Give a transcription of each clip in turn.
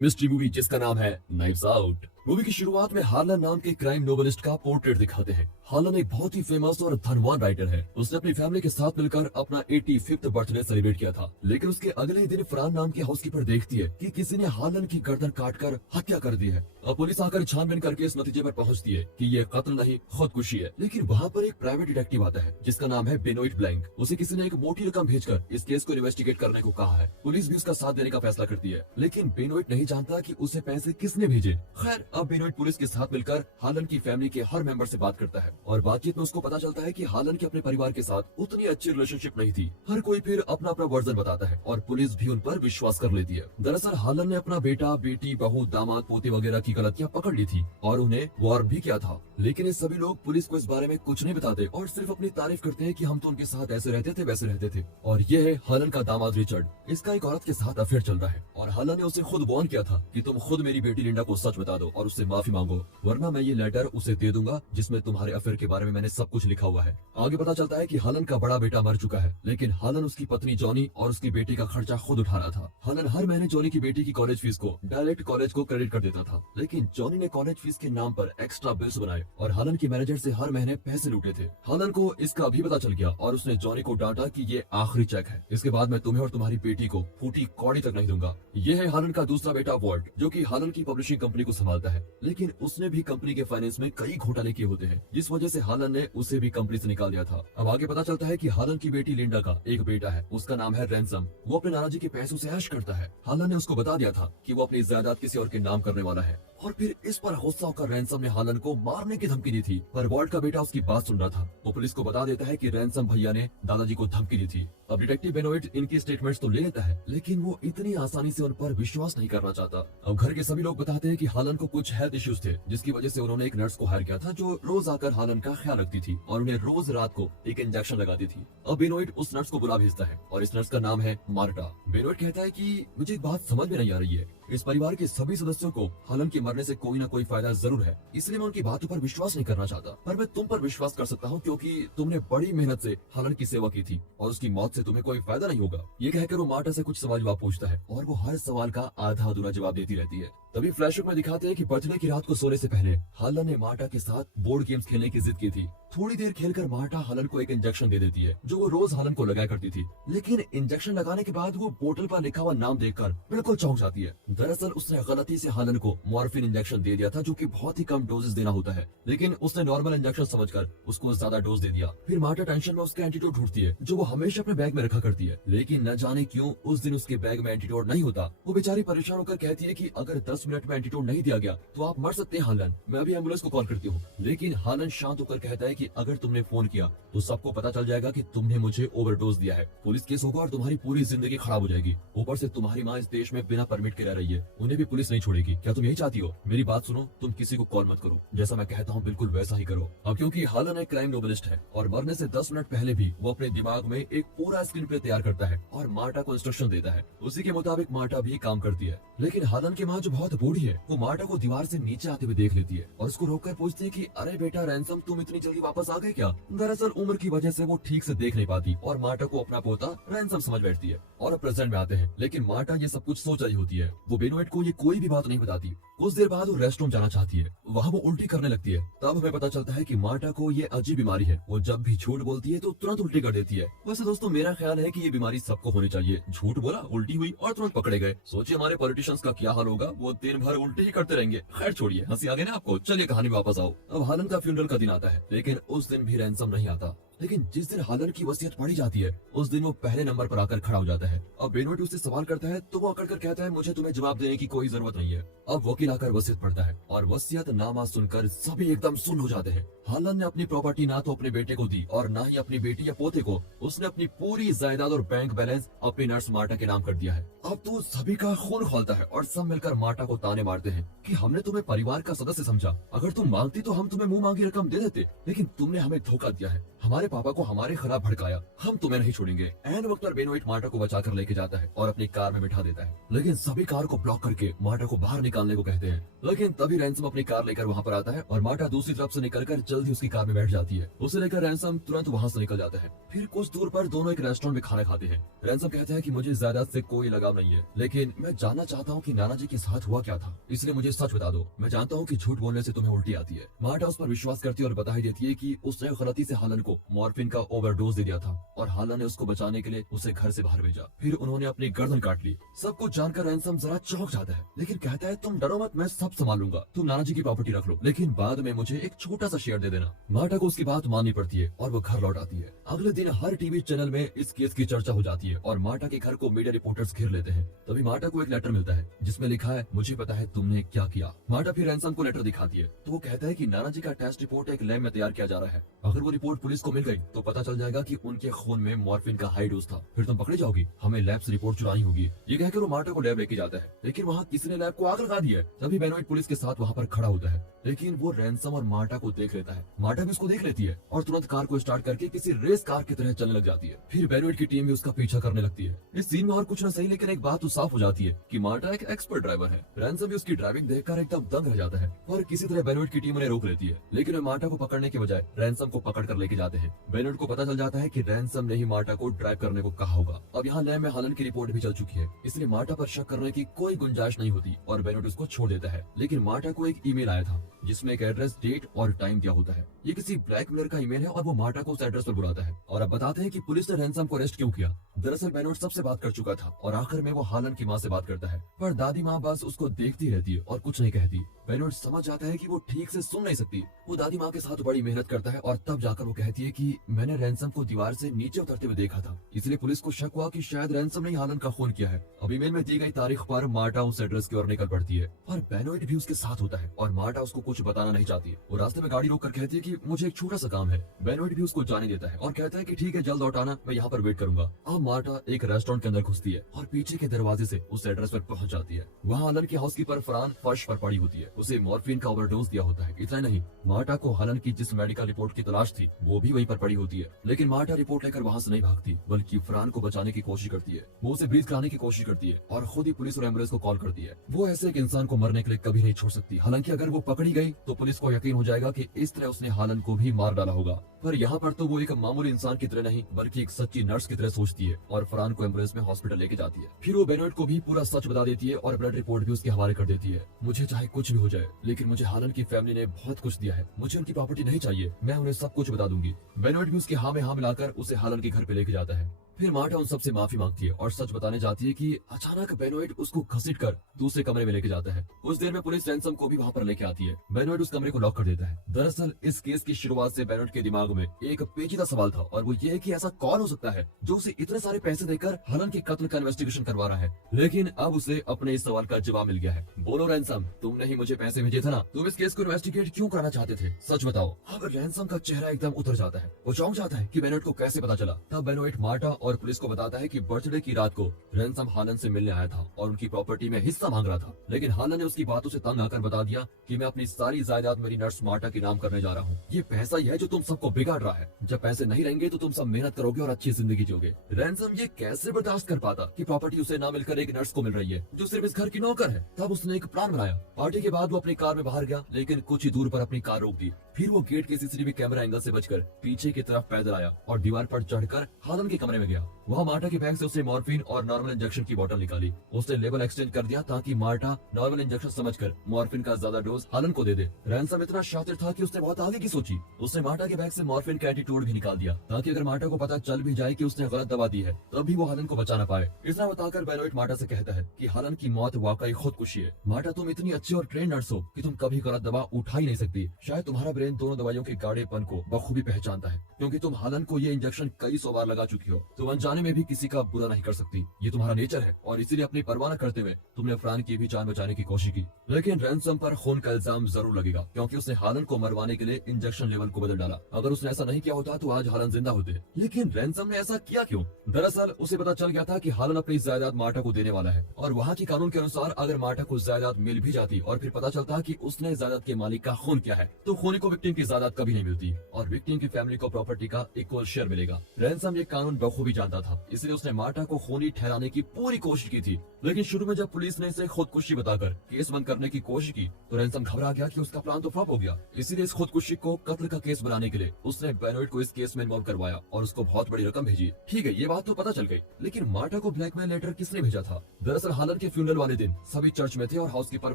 Mystery movie जिसका नाम है नाइव्स आउट। मूवी की शुरुआत में हार्लन नाम के क्राइम नोवेलिस्ट का पोर्ट्रेट दिखाते हैं। हार्लन एक बहुत ही फेमस और धनवान राइटर है। उसने अपनी फैमिली के साथ मिलकर अपना 85th बर्थडे सेलिब्रेट किया था, लेकिन उसके अगले ही दिन फ्रान नाम की हाउसकीपर देखती है कि किसी ने हार्लन की गर्दन काटकर हत्या कर दी है। अब पुलिस आकर छानबीन करके इस नतीजे पर पहुंचती है कि ये कत्ल नहीं खुदकुशी है। लेकिन वहाँ पर एक प्राइवेट डिटेक्टिव आता है जिसका नाम है बेनोइट ब्लैंक। उसे किसी ने एक मोटी रकम भेजकर इस केस को इन्वेस्टिगेट करने को कहा है। पुलिस भी उसका साथ देने का फैसला करती है, लेकिन बेनोइट नहीं जानता कि उसे पैसे किसने भेजे। खैर, अब बेनोइट पुलिस के साथ मिलकर हार्लन की फैमिली के हर मेंबर से बात करता है और बातचीत में उसको पता चलता है कि हार्लन के अपने परिवार के साथ उतनी अच्छी रिलेशनशिप नहीं थी। हर कोई फिर अपना अपना वर्जन बताता है और पुलिस भी उन पर विश्वास कर लेती है। दरअसल हार्लन ने अपना बेटा, बेटी, बहू, दामाद, पोते वगैरह की गलतियां पकड़ ली थी और उन्हें वार्न भी किया था, लेकिन ये सभी लोग पुलिस को इस बारे में कुछ नहीं बताते और सिर्फ अपनी तारीफ करते हैं कि हम तो उनके साथ ऐसे रहते थे वैसे रहते थे। और ये है हार्लन का दामाद रिचर्ड। इसका एक औरत के साथ अफेयर चल रहा है और हार्लन ने उसे खुद वार्न किया था कि तुम खुद मेरी बेटी लिंडा को सच बता दो और उससे माफी मांगो, वरना मैं ये लेटर उसे दे दूंगा जिसमें तुम्हारे अफेयर के बारे में मैंने सब कुछ लिखा हुआ है। आगे पता चलता है कि हार्लन का बड़ा बेटा मर चुका है, लेकिन हार्लन उसकी पत्नी जॉनी और उसकी बेटी का खर्चा खुद उठा रहा था। हार्लन हर महीने जॉनी की बेटी की कॉलेज फीस को डायरेक्ट कॉलेज को क्रेडिट कर देता था, लेकिन जॉनी ने कॉलेज फीस के नाम पर एक्स्ट्रा बिल्स बनाए और हार्लन के मैनेजर से हर महीने पैसे लूटे थे। हार्लन को इसका भी पता चल गया और उसने जॉनी को डांटा कि ये आखिरी चेक है, इसके बाद मैं तुम्हें और तुम्हारी बेटी को फूटी कौड़ी तक नहीं दूंगा। ये है हार्लन का दूसरा बेटा वॉल्ट, जो कि हार्लन की पब्लिशिंग कंपनी को संभालता है, लेकिन उसने भी कंपनी के फाइनेंस में कई घोटाले किए होते हैं, जिस वजह से हार्लन ने उसे भी कंपनी से निकाल दिया था। अब आगे पता चलता है कि हार्लन की बेटी लिंडा का एक बेटा है, उसका नाम है रैनसम। वो अपने नानाजी के पैसों से ऐश करता है। हार्लन ने उसको बता दिया था कि वो अपनी जायदाद किसी और के नाम करने वाला है और फिर इस पर गुस्सा होकर रैनसम ने हार्लन को मारने की धमकी दी थी, पर वॉल्ट का बेटा उसकी बात सुन रहा था। वो पुलिस को बता देता है कि रैनसम भैया ने दादाजी को धमकी दी थी। अब डिटेक्टिव बेनोइट इनकी स्टेटमेंट्स तो ले लेता है, लेकिन वो इतनी आसानी से उन पर विश्वास नहीं करना चाहता। अब घर के सभी लोग बताते हैं कि हार्लन को कुछ हेल्थ इश्यूज थे, जिसकी वजह से उन्होंने एक नर्स को हायर किया था जो रोज आकर हार्लन का ख्याल रखती थी और उन्हें रोज रात को एक इंजेक्शन लगाती थी। अब बेनोइट उस नर्स को बुला भेजता है और इस नर्स का नाम है मार्टा। बेनोइट कहता है कि मुझे एक बात समझ में नहीं आ रही है, इस परिवार के सभी सदस्यों को हार्लन के मरने से कोई ना कोई फायदा जरूर है, इसलिए मैं उनकी बातों पर विश्वास नहीं करना चाहता, पर मैं तुम पर विश्वास कर सकता हूँ क्योंकि तुमने बड़ी मेहनत से हार्लन की सेवा की थी और उसकी मौत से तुम्हें कोई फायदा नहीं होगा। ये कहकर वो मार्टा से कुछ सवाल जवाब पूछता है और वो हर सवाल का आधा अधूरा जवाब देती रहती है। तभी फ्लैशबैक में दिखाते हैं कि बर्थडे की रात को सोने से पहले हार्लन ने मार्टा के साथ बोर्ड गेम्स खेलने की जिद की थी। थोड़ी देर खेलकर मार्टा हार्लन को एक इंजेक्शन दे देती है जो वो रोज हार्लन को लगाया करती थी, लेकिन इंजेक्शन लगाने के बाद वो बोतल पर लिखा हुआ नाम देखकर बिल्कुल चौंक जाती है। दरअसल उसने गलती से हार्लन को मॉर्फिन इंजेक्शन दे दिया था, जो कि बहुत ही कम डोजेस देना होता है, लेकिन उसने नॉर्मल इंजेक्शन समझकर उसको ज्यादा डोज दे दिया। फिर मार्टा टेंशन में उसका एंटीडोट ढूंढती है जो वो हमेशा अपने बैग में रखा करती है, लेकिन न जाने क्यों उस दिन उसके बैग में एंटीडोट नहीं होता। वो बेचारी परेशान होकर कहती है कि अगर 10 मिनट में एंटीडोट नहीं दिया गया तो आप मर सकते हैं हार्लन, मैं अभी एम्बुलेंस को कॉल करती हूँ। लेकिन हार्लन शांत होकर कहता है कि अगर तुमने फोन किया तो सबको पता चल जाएगा कि तुमने मुझे ओवरडोज दिया है, पुलिस केस होगा और तुम्हारी पूरी जिंदगी खराब हो जाएगी। ऊपर से तुम्हारी माँ इस देश में बिना परमिट के रह रही है, उन्हें भी पुलिस नहीं छोड़ेगी। क्या तुम यही चाहती हो? मेरी बात सुनो, तुम किसी को कॉल मत करो, जैसा मैं कहता हूँ बिल्कुल वैसा ही करो। अब क्योंकि हार्लन एक क्राइम नोवेलिस्ट है और मरने से 10 मिनट पहले भी वो अपने दिमाग में एक पूरा स्क्रीन प्ले तैयार करता है और मार्टा को इंस्ट्रक्शन देता है। उसी के मुताबिक मार्टा भी काम करती है, लेकिन हार्लन की माँ जो बहुत बूढ़ी है वो मार्टा को दीवार से नीचे आते हुए देख लेती है और उसको रोककर पूछती है कि अरे बेटा रैनसम, तुम इतनी जल्दी वापस आ गए क्या? दरअसल उम्र की वजह से वो ठीक से देख नहीं पाती और मार्टा को अपना पोता रैनसम समझ बैठती है। और प्रेजेंट में आते हैं, लेकिन मार्टा ये सब कुछ सोच रही होती है। वो बेनोइट को ये कोई भी बात नहीं बताती। कुछ देर बाद वो रेस्टरूम जाना चाहती है, वहाँ वो उल्टी करने लगती है। तब हमें पता चलता है कि मार्टा को ये अजीब बीमारी है, वो जब भी झूठ बोलती है तो तुरंत उल्टी कर देती है। वैसे दोस्तों मेरा ख्याल है कि ये बीमारी सबको होनी चाहिए। झूठ बोला, उल्टी हुई और तुरंत पकड़े गए। सोचिए हमारे पॉलिटिशियंस का क्या हाल होगा, वो दिन भर उल्टी ही करते रहेंगे। खैर छोड़िए, हंसी आ गई ना आपको? चलिए कहानी में वापस आओ। अब हार्लन का फ्यूनरल का दिन आता है, लेकिन उस दिन भी रैनसम नहीं आता। लेकिन जिस दिन हार्लन की वसीयत पढ़ी जाती है उस दिन वो पहले नंबर पर आकर खड़ा हो जाता है। अब बेनोइट उससे सवाल करता है तो वो अकड़ कर कहता है मुझे तुम्हें जवाब देने की कोई जरूरत नहीं है। अब वकील आकर वसीयत पढ़ता है और वसीयत नामा सुनकर सभी एकदम सुन्न हो जाते हैं। हार्लन ने अपनी प्रॉपर्टी ना तो अपने बेटे को दी और ना ही अपनी बेटी या पोते को। उसने अपनी पूरी जायदाद और बैंक बैलेंस अपनी नर्स मार्टा के नाम कर दिया है। अब तो सभी का खून खौलता है और सब मिलकर मार्टा को ताने मारते हैं कि हमने तुम्हें परिवार का सदस्य समझा, अगर तुम मांगती तो हम तुम्हें मुंह मांगी रकम दे देते, लेकिन तुमने हमें धोखा दिया है, हमारे पापा को हमारे खिलाफ भड़काया, हम तुम्हें नहीं छोड़ेंगे। एन वक्त पर बेनोइट मार्टा को बचाकर लेके जाता है और अपनी कार में बिठा देता है, लेकिन सभी कार को ब्लॉक करके मार्टा को बाहर निकालने को कहते हैं। लेकिन तभी रैनसम अपनी कार लेकर वहाँ पर आता है और मार्टा दूसरी तरफ से निकलकर जल्दी उसकी कार में बैठ जाती है। उसे लेकर रैंसम तुरंत वहाँ से निकल जाता है। फिर कुछ दूर पर दोनों एक रेस्टोरेंट में खाना खाते हैं। रैंसम कहता है कि मुझे जायदाद से कोई लगाव नहीं है, लेकिन मैं जानना चाहता हूँ कि नाना जी के साथ हुआ क्या था, इसलिए मुझे सच बता दो। मैं जानता हूँ कि झूठ बोलने से तुम्हें उल्टी आती है। मार्टा उस पर विश्वास करती है और बता ही देती है कि उसने गलती से हालन को मॉर्फिन का ओवरडोज दे दिया था और हालन ने उसको बचाने के लिए उसे घर से बाहर भेजा। फिर उन्होंने अपनी गर्दन काट ली। सब कुछ जानकर रैंसम जरा चौंक जाता है, लेकिन कहता है तुम डरो मत, मैं सब संभाल लूंगा, तुम नाना जी की प्रॉपर्टी रख लो, लेकिन बाद में मुझे एक छोटा सा शेयर दे देना। मार्टा को उसकी बात माननी पड़ती है और वो घर लौट आती है। अगले दिन हर टीवी चैनल में इस केस की चर्चा हो जाती है और मार्टा के घर को मीडिया रिपोर्टर्स घेर लेते हैं। तभी मार्टा को एक लेटर मिलता है जिसमें लिखा है, मुझे पता है तुमने क्या किया। मार्टा फिर रैंसम को लेटर दिखाती है तो वो कहता है कि नाना जी का टेस्ट रिपोर्ट एक लैब में तैयार किया जा रहा है। अगर वो रिपोर्ट पुलिस को मिल गई तो पता चल जाएगा कि उनके खून में मॉर्फिन का हाई डोज था, फिर तुम पकड़ी जाओगी, हमें लैब से रिपोर्ट चुरानी होगी। ये कहकर वो मार्टा को लैब लेके जाता है, लेकिन वहाँ किसी ने लैब को आग लगा दी है। तभी बेनोइट पुलिस के साथ वहाँ पर खड़ा होता है, लेकिन वो रैंसम और मार्टा को देख लेता है। मार्टा भी उसको देख लेती है और तुरंत कार को स्टार्ट करके किसी रेस कार की तरह चलने लग जाती है। फिर बेनोइट की टीम भी उसका पीछा करने लगती है। इस सीन में और कुछ न सही, लेकिन एक बात तो साफ हो जाती है कि मार्टा एक एक्सपर्ट ड्राइवर है। रैंसम भी उसकी ड्राइविंग देखकर एकदम दंग रह जाता है और किसी तरह बेनोइट की टीम उन्हें रोक लेती है, लेकिन वे मार्टा को पकड़ने के बजाय रैंसम को पकड़ कर लेके जाते हैं। बेनोइट को पता चल जाता है कि रैंसम ने ही मार्टा को ड्राइव करने को कहा होगा। अब यहाँ लैब में हालन की रिपोर्ट भी चल चुकी है, इसलिए मार्टा पर शक करने की कोई गुंजाइश नहीं होती और बेनोइट उसको छोड़ देता है। लेकिन मार्टा को एक ईमेल आया था जिसमें एक एड्रेस, डेट और टाइम दिया होता है। ये किसी ब्लैकमेलर का ईमेल है और वो मार्टा को उस एड्रेस पर बुलाता है और अब बताते हैं कि पुलिस ने रैंसम को अरेस्ट क्यों किया। दरअसल बेनोइट सबसे बात कर चुका था और आखिर में वो हालन की माँ से बात करता है, पर दादी माँ बस उसको देखती रहती है और कुछ नहीं कहती। बेनोइट समझ जाता है कि वो ठीक से सुन नहीं सकती। वो दादी माँ के साथ बड़ी मेहनत करता है और तब जाकर वो कहती है कि मैंने रैंसम को दीवार से नीचे उतरते हुए देखा था, इसलिए पुलिस को शक हुआ कि शायद रैंसम ने हालन का खून किया है। अब ईमेल में दी गई तारीख पर मार्टा उस एड्रेस की ओर निकल पड़ती है और बेनोइट भी उसके साथ होता है और मार्टा उसको कुछ बताना नहीं चाहती है। वो रास्ते में गाड़ी रोक कर कहती है कि मुझे एक छोटा सा काम है। बेनोइट भी उसको जाने देता है और कहता है कि ठीक है, जल्द लौट आना, मैं यहाँ पर वेट करूंगा। अब मार्टा एक रेस्टोरेंट के अंदर घुसती है और पीछे के दरवाजे से उस एड्रेस पर पहुंच जाती है। वहाँ हालन की हाउसकीपर फरान फर्श पर पड़ी होती है। उसे मॉर्फिन का ओवरडोज दिया होता है। इतना नहीं, मार्टा को हालन की जिस मेडिकल रिपोर्ट की तलाश थी वो भी वहीं पर पड़ी होती है, लेकिन मार्टा रिपोर्ट लेकर वहाँ से नहीं भागती, बल्कि फरान को बचाने की कोशिश करती है। वो उसे ब्रीथ कराने की कोशिश करती है और खुद ही पुलिस और एम्बुलेंस को कॉल करती है। वो ऐसे एक इंसान को मरने के लिए कभी नहीं छोड़ सकती। हालांकि अगर वो पकड़ी गई तो पुलिस को यकीन हो जाएगा कि इस तरह उसने हालन को भी मार डाला होगा। पर यहाँ पर तो वो एक मामूली इंसान की तरह नहीं, बल्कि एक सच्ची नर्स की तरह सोचती है और फरान को एम्बुलेंस में हॉस्पिटल लेके जाती है। फिर वो बेनोइट को भी पूरा सच बता देती है और ब्लड रिपोर्ट भी उसके हवाले कर देती है। मुझे चाहे कुछ भी हो जाए, लेकिन मुझे हालन की फैमिली ने बहुत कुछ दिया है, मुझे उनकी प्रॉपर्टी नहीं चाहिए, मैं उन्हें सब कुछ बता दूंगी। बेनोइट भी उसके हाँ में हाँ मिलाकर उसे हालन के घर पे लेके जाता है। फिर मार्टा उन सबसे माफी मांगती है और सच बताने जाती है कि अचानक बेनोइट उसको घसीटकर दूसरे कमरे में लेके जाता है। कुछ देर में पुलिस रैंसम को भी वहाँ पर लेके आती है। बेनोइट उस कमरे को लॉक कर देता है। दरअसल इस केस की शुरुआत से बेनोइट के दिमाग में एक पेचीदा सवाल था और वो ये है कि ऐसा कौन हो सकता है जो उसे इतने सारे पैसे देकर हालन के कत्ल का इन्वेस्टिगेशन करवा रहा है। लेकिन अब उसे अपने इस सवाल का जवाब मिल गया है। बोलो रैंसम, तुमने ही मुझे पैसे भेजे थे ना, तुम इस केस को इन्वेस्टिगेट क्यों करना चाहते थे, सच बताओ। अब रैंसम का चेहरा एकदम उतर जाता है। वो चौंक जाता है कि बेनोइट को कैसे पता चला। तब बेनोइट मार्टा और पुलिस को बताता है कि बर्थडे की रात को रैंसम हालन से मिलने आया था और उनकी प्रॉपर्टी में हिस्सा मांग रहा था, लेकिन हालन ने उसकी बातों से तंग आकर बता दिया कि मैं अपनी सारी जायदाद मेरी नर्स मार्टा के नाम करने जा रहा हूँ। ये पैसा ही है जो तुम सबको बिगाड़ रहा है। जब पैसे नहीं रहेंगे तो तुम सब मेहनत करोगे और अच्छी जिंदगी जियोगे। रैंसम ये कैसे बर्दाश्त कर पाता कि प्रॉपर्टी उसे ना मिलकर एक नर्स को मिल रही है जो सिर्फ इस घर की नौकर है। तब उसने एक प्लान बनाया। पार्टी के बाद वो अपनी कार में बाहर गया, लेकिन कुछ ही दूर पर अपनी कार रोक दी। फिर वो गेट के सीसीटीवी कैमरा एंगल से बचकर पीछे की तरफ पैदल आया और दीवार पर चढ़कर हालन के कमरे में गया। वहाँ मार्टा के बैग से उसने मॉर्फिन और नॉर्मल इंजेक्शन की बोतल निकाली। उसने लेबल एक्सचेंज कर दिया ताकि मार्टा नॉर्मल इंजेक्शन समझकर मॉर्फिन का ज्यादा डोज हालन को दे दे। रैंसम इतना शातिर था कि उसने बहुत आगे की सोची। उसने मार्टा के बैग से मॉर्फिन का एंटीडोट भी निकाल दिया ताकि अगर मार्टा को पता चल भी जाए कि उसने गलत दवा दी है तब भी वो हालन को बचा ना पाए। इतना बताकर बेनोइट मार्टा से कहता है कि हालन की मौत वाकई खुदकुशी है। मार्टा, तुम इतनी अच्छी और ट्रेन नर्स हो कि तुम कभी गलत दवा उठा ही नहीं सकती। शायद तुम्हारा ब्रेन दोनों दवाइयों के गाढ़ेपन को बखूबी पहचानता है, क्योंकि तुम हालन को ये इंजेक्शन कई 100 बार लगा चुकी हो। तुम अनजाने में भी किसी का बुरा नहीं कर सकती, ये तुम्हारा नेचर है और इसीलिए अपनी परवाह न करते हुए तुमने फरान की भी जान बचाने की कोशिश की। लेकिन रैंसम पर खून का इल्जाम जरूर लगेगा, क्योंकि उसने हालन को मरवाने के लिए इंजेक्शन लेवल को बदल डाला। अगर उसने ऐसा नहीं किया होता तो आज हालन जिंदा होते। लेकिन रैंसम ने ऐसा किया क्यों? दरअसल उसे पता चल गया था कि हालन अपनी जायदाद मार्टा को देने वाला है और वहाँ की कानून के अनुसार अगर मार्टा को जायदाद मिल भी जाती और फिर पता चलता कि उसने जायदाद के मालिक का खून किया है तो खूनी को विक्टिम की जायदाद कभी नहीं मिलती और विक्टिम की फैमिली को प्रॉपर्टी का इक्वल शेयर मिलेगा। रैंसम ये कानून बखूबी जानता था, इसलिए उसने मार्टा को खूनी ठहराने की पूरी कोशिश की थी। लेकिन शुरू में जब पुलिस ने इसे खुदकुशी बताकर केस बंद करने की कोशिश की तो रैंसम घबरा गया कि उसका प्लान तो फ्लॉप हो गया। इसीलिए इस खुदकुशी को कत्ल का केस बनाने के लिए उसने बेनोइट को इस केस में इन्वॉल्व करवाया और उसको बहुत बड़ी रकम भेजी। ठीक है, ये बात तो पता चल गई, लेकिन मार्टा को ब्लैकमेल लेटर किसने भेजा था? दरअसल हालन के फ्यूनरल वाले दिन सभी चर्च में थे और हाउसकीपर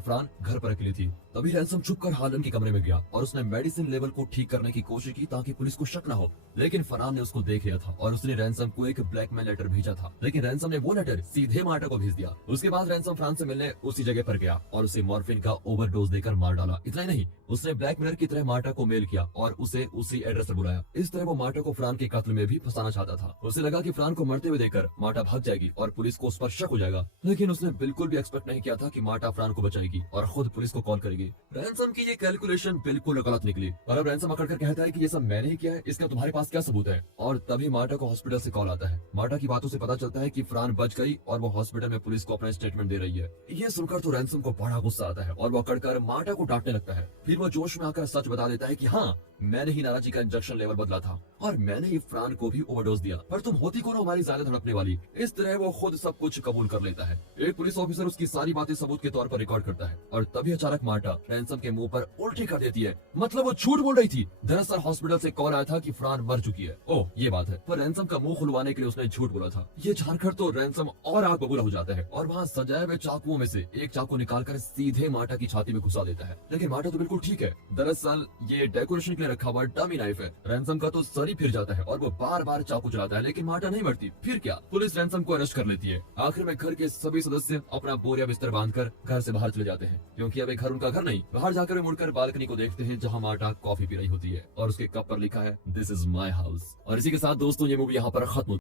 फ्रान घर पर अकेली थी। तभी रैंसम छुपकर हालन के कमरे में गया और उसने मेडिसिन लेवल को ठीक करने की कोशिश की ताकि पुलिस को शक न हो। लेकिन फरहान ने उसको देख लिया था और उसने रैंसम को एक ब्लैकमेल लेटर भेजा था, लेकिन रैंसम ने वो लेटर सीधे मार्टा को भेज दिया। उसके बाद रैंसम फ्रांस से मिलने उसी जगह पर गया और उसे मॉर्फिन का ओवरडोज देकर मार डाला। इतना ही नहीं, उसने ब्लैकमेलर की तरह मार्टा को मेल किया और उसे उसी एड्रेस पर बुलाया। इस तरह वो मार्टा को फ्रान के कत्ल में भी फंसाना चाहता था। उसे लगा कि फ्रान को मरते हुए देखकर मार्टा भाग जाएगी और पुलिस को उस पर शक हो जाएगा, लेकिन उसने बिल्कुल भी एक्सपेक्ट नहीं किया था कि मार्टा फ्रान को बचाएगी और खुद पुलिस को कॉल करेगी। रैंसम की ये कैलकुलेशन बिल्कुल गलत निकली और अब रैंसम अकड़ कर कहता है कि ये सब मैंने ही किया है, इसका तुम्हारे पास क्या सबूत है? और तभी मार्टा को हॉस्पिटल से कॉल आता है। मार्टा की बातों से पता चलता है कि फ्रान बच गई और वो हॉस्पिटल में पुलिस को अपना स्टेटमेंट दे रही है। ये सुनकर तो रैंसम को बड़ा गुस्सा आता है और वो अकड़कर मार्टा को डांटने लगता है। फिर वो जोश में आकर सच बता देता है कि हाँ, मैंने ही नाराजी का इंजेक्शन लेवल बदला था और मैंने ही फ्रान को भी ओवरडोज दिया, पर तुम होती कौन हो हमारी ज्यादा धड़कने वाली? इस तरह वो खुद सब कुछ कबूल कर लेता है। एक पुलिस ऑफिसर उसकी सारी बातें सबूत के तौर पर रिकॉर्ड करता है और तभी अचानक मार्टा रैंसम के मुंह पर उल्टी कर देती है। मतलब वो झूठ बोल रही थी। दरअसल हॉस्पिटल से कॉल आया था कि फ्रान मर चुकी है। ओह, ये बात है। पर रैंसम का मुंह खुलवाने के लिए उसने झूठ बोला था। ये जानकर तो रैंसम और आग बबूला हो जाता है और वहाँ सजाए हुए चाकुओं में से एक चाकू निकालकर सीधे मार्टा की छाती में घुसा देता है। लेकिन मार्टा तो बिल्कुल ठीक है। दरअसल ये डेकोरेशन के लिए रखा हुआ डमी नाइफ है। रैंसम का तो सर ही फिर जाता है और वो बार बार चाकू चलाता है, लेकिन मार्टा नहीं मरती। फिर क्या, पुलिस रैंसम को अरेस्ट कर लेती है। आखिर में घर के सभी सदस्य अपना बोरिया बिस्तर बांधकर घर से बाहर चले जाते हैं, क्योंकि अब घर उनका घर नहीं। बाहर जाकर वे मुड़कर बालकनी को देखते हैं जहाँ मार्टा कॉफी पी रही होती है और उसके कप पर लिखा है दिस इज माई हाउस। और इसी के साथ दोस्तों ये मूवी यहाँ पर खत्म